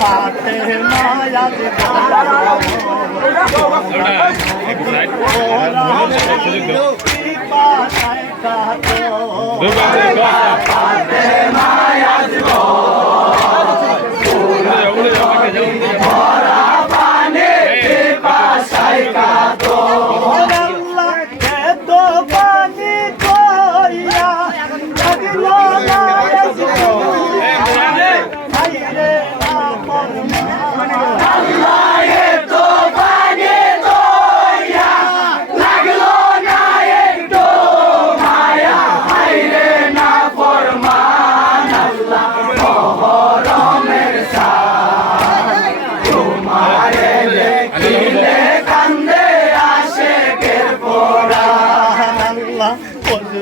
পাতে মায়া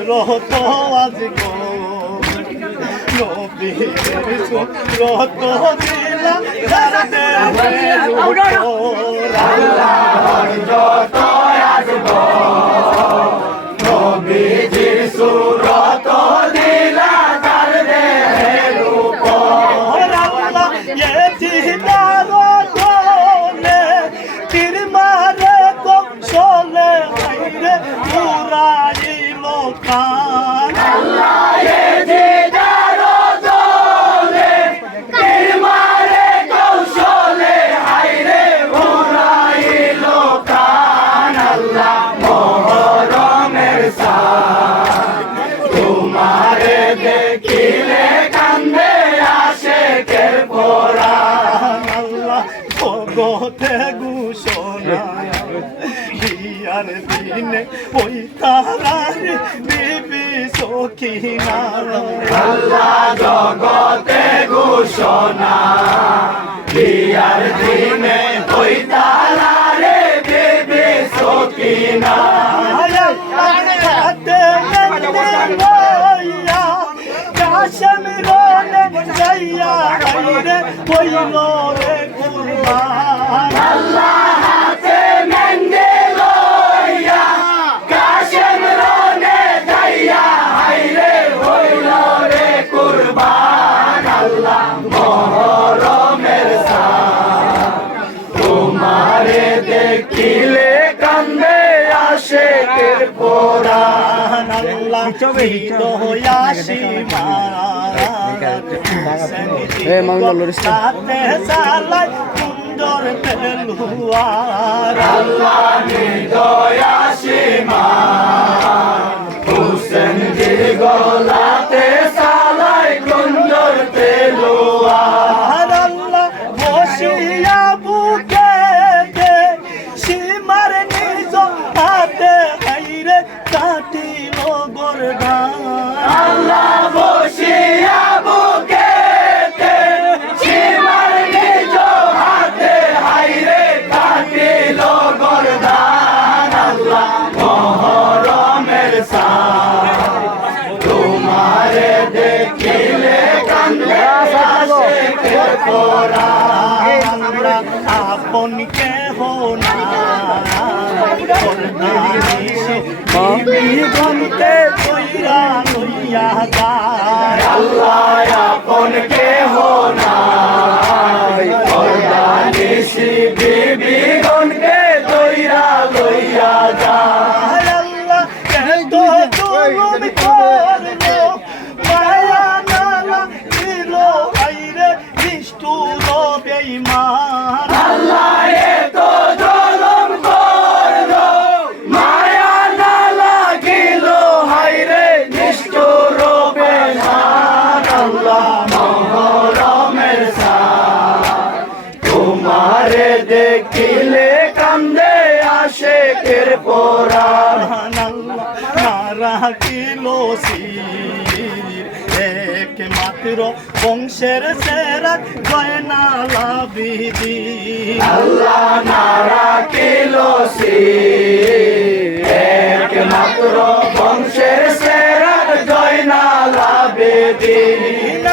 রত আজ রত দিলা যত আসব নবীজির সুরত দিলা তার দেহের উপর আল্লাহ এজিদার তোলে তীর মারে কৌশলে হাইরে পুরাইলো কান আল্লাহ এজিদার তোলে তীর মারে কৌশলে হাইরে পুরাইলো কান আল্লাহ মোহরমের সান তোমারে দেখিলে কান্দে আশেকের পরাণ আল্লাহ ভগতে ঘোষণা বিয়ার দিনে ওই তারার বিবি সখিনা আল্লাহ জগতে ঘোষণা বিয়ার দিনে ওই তারার বিবি সখিনা যাইয়া হাইরে কইল রে কুরবান আল্লাহ হাতে মেন্দে লইয়া কাশেম রনে যাইয়া হাইরে হইল রে কুরবান আল্লাহ মোহরমের সান তোমারে দেখিলে কান্দে আশেকের পরাণ আল্লাহ হইয়াসি সাথে সালাই সুন্দর তেলুয়ার আল্লাহ নিদয়াসি মা হুসেন গলাতে সালাই সুন্দর তেলুয়ার আল্লাহ বসিয়া বুকে সীমার নিজ হাতে হাইরে কাটিল গোরগান আল্লাহ বসিয়া বুকে সীমার নিজ হাতে হাইরে কাটিল গোরগান আল্লাহ মোহরমের সান তোমারে দেখিলে কান্দে আশেকের পরাণ আপন কেহ না গন্তে কইরা লইয়া যায় আল্লাহ আপন কেহ নাই পরদানিসি বিবি গণকে কইরা লইয়া যায় আল্লাহ এত জুলুম করলো মায়া নালা দিল আইরে নিষ্ঠুর বেঈমান আল্লাহ এত জুলুম করলো মায়া নালা গিল হাইরে নিষ্ঠুর বেঈমান আল্লাহ মোহরমের সান তোমারে দেখিলে কান্দে আশেকের পরাণ আল্লাহ নারা কিলো একমাত্র বংশের সেরা জয়নালা বিধি আল্লাহ নারা কিলো একমাত্র বংশের সেরা জয়নালা বিধি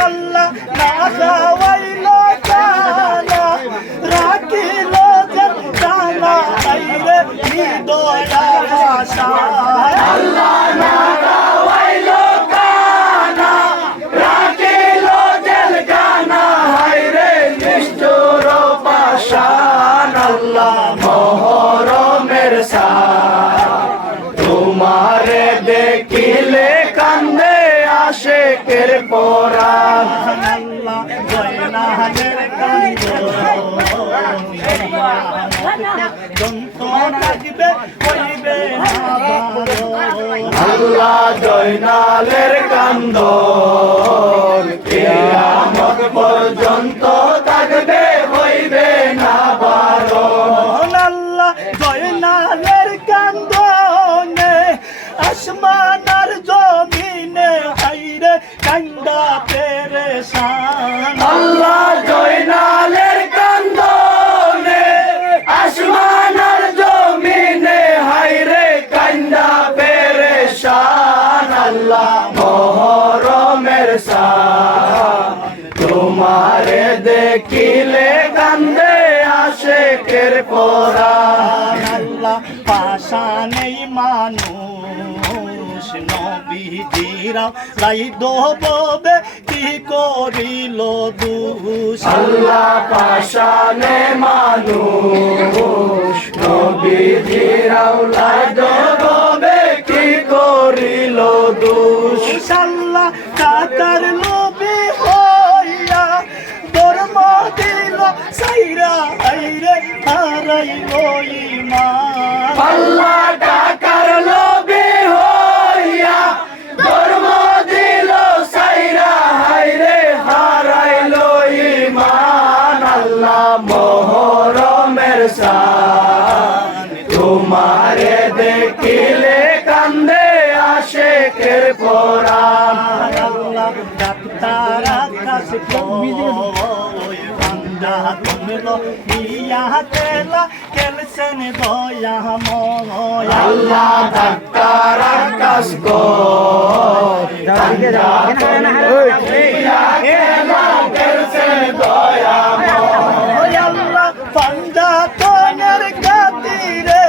আল্লাহ না খাওয়াইল জানা রাখিল জানা আইরে দয়া আশা আল্লাহ না খাওয়াইল কানা রাখিল জেলকা দেখিলে কান্দে আশেকের পরাণ আল্লাহ জয়নালের থাকবে হইবে না বারো আল্লাহ জয়নালের কান্দন কিয়ামত পর্যন্ত থাকবে হইবে না বারণ আল্লাহ জয়নালের কান্দনে আসমান আর জমিনে হাইরে কান্দা পেরেশান আল্লাহ জয়নালের কান্দনে আসমান আর জমিনে হায়রে কান্দা পেরেশান আল্লাহ মহরমের শান তোমারে দেখিলে কান্দে আশেকের পরাণ আল্লাহ পাশানেই মানুষ নবীজিরা লাই দোবে কি করিল দুষ আল্লাহ পাশানে মানুষ নবীজিরাও লাই দবে কি করিল দুষ আল্লাহ কাকার লোভে হইয়া ধর্ম দিল সাইরা আইরে হারাইল ঈমান আল্লাহ টাকার লোভে হইয়া ধর্ম দিল সাইরা হায়রে হারাইল ঈমান আল্লাহ মহরমের শান তোমারে দেখিলে কান্দে আশেকের পরাণ আল্লাহ ডাক্তার আকাশ কই বান্দা তুমলো ইয়া তেলা কেলসেন দয়া ময় আল্লাহ ডাক্তার আকাশ গো আল্লাহ বান্দা তোনের খাতিরে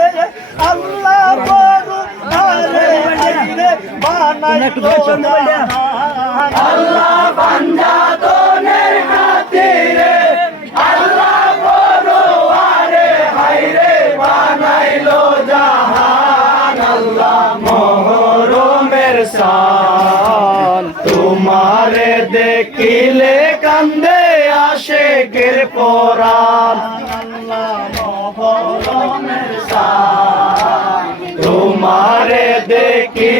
আল্লাহ বড় আরে আইরে বানাইলো জাহান আল্লাহ বান্দা তোনের খাতিরে আল্লাহ বড় আরে হায়রে বানাইলো জাহান আল্লাহ মহরমের শান তোমারে দেখিলে কান্দে আশেকের পরাণ আল্লাহ মহরমের শান তোমারে দেখি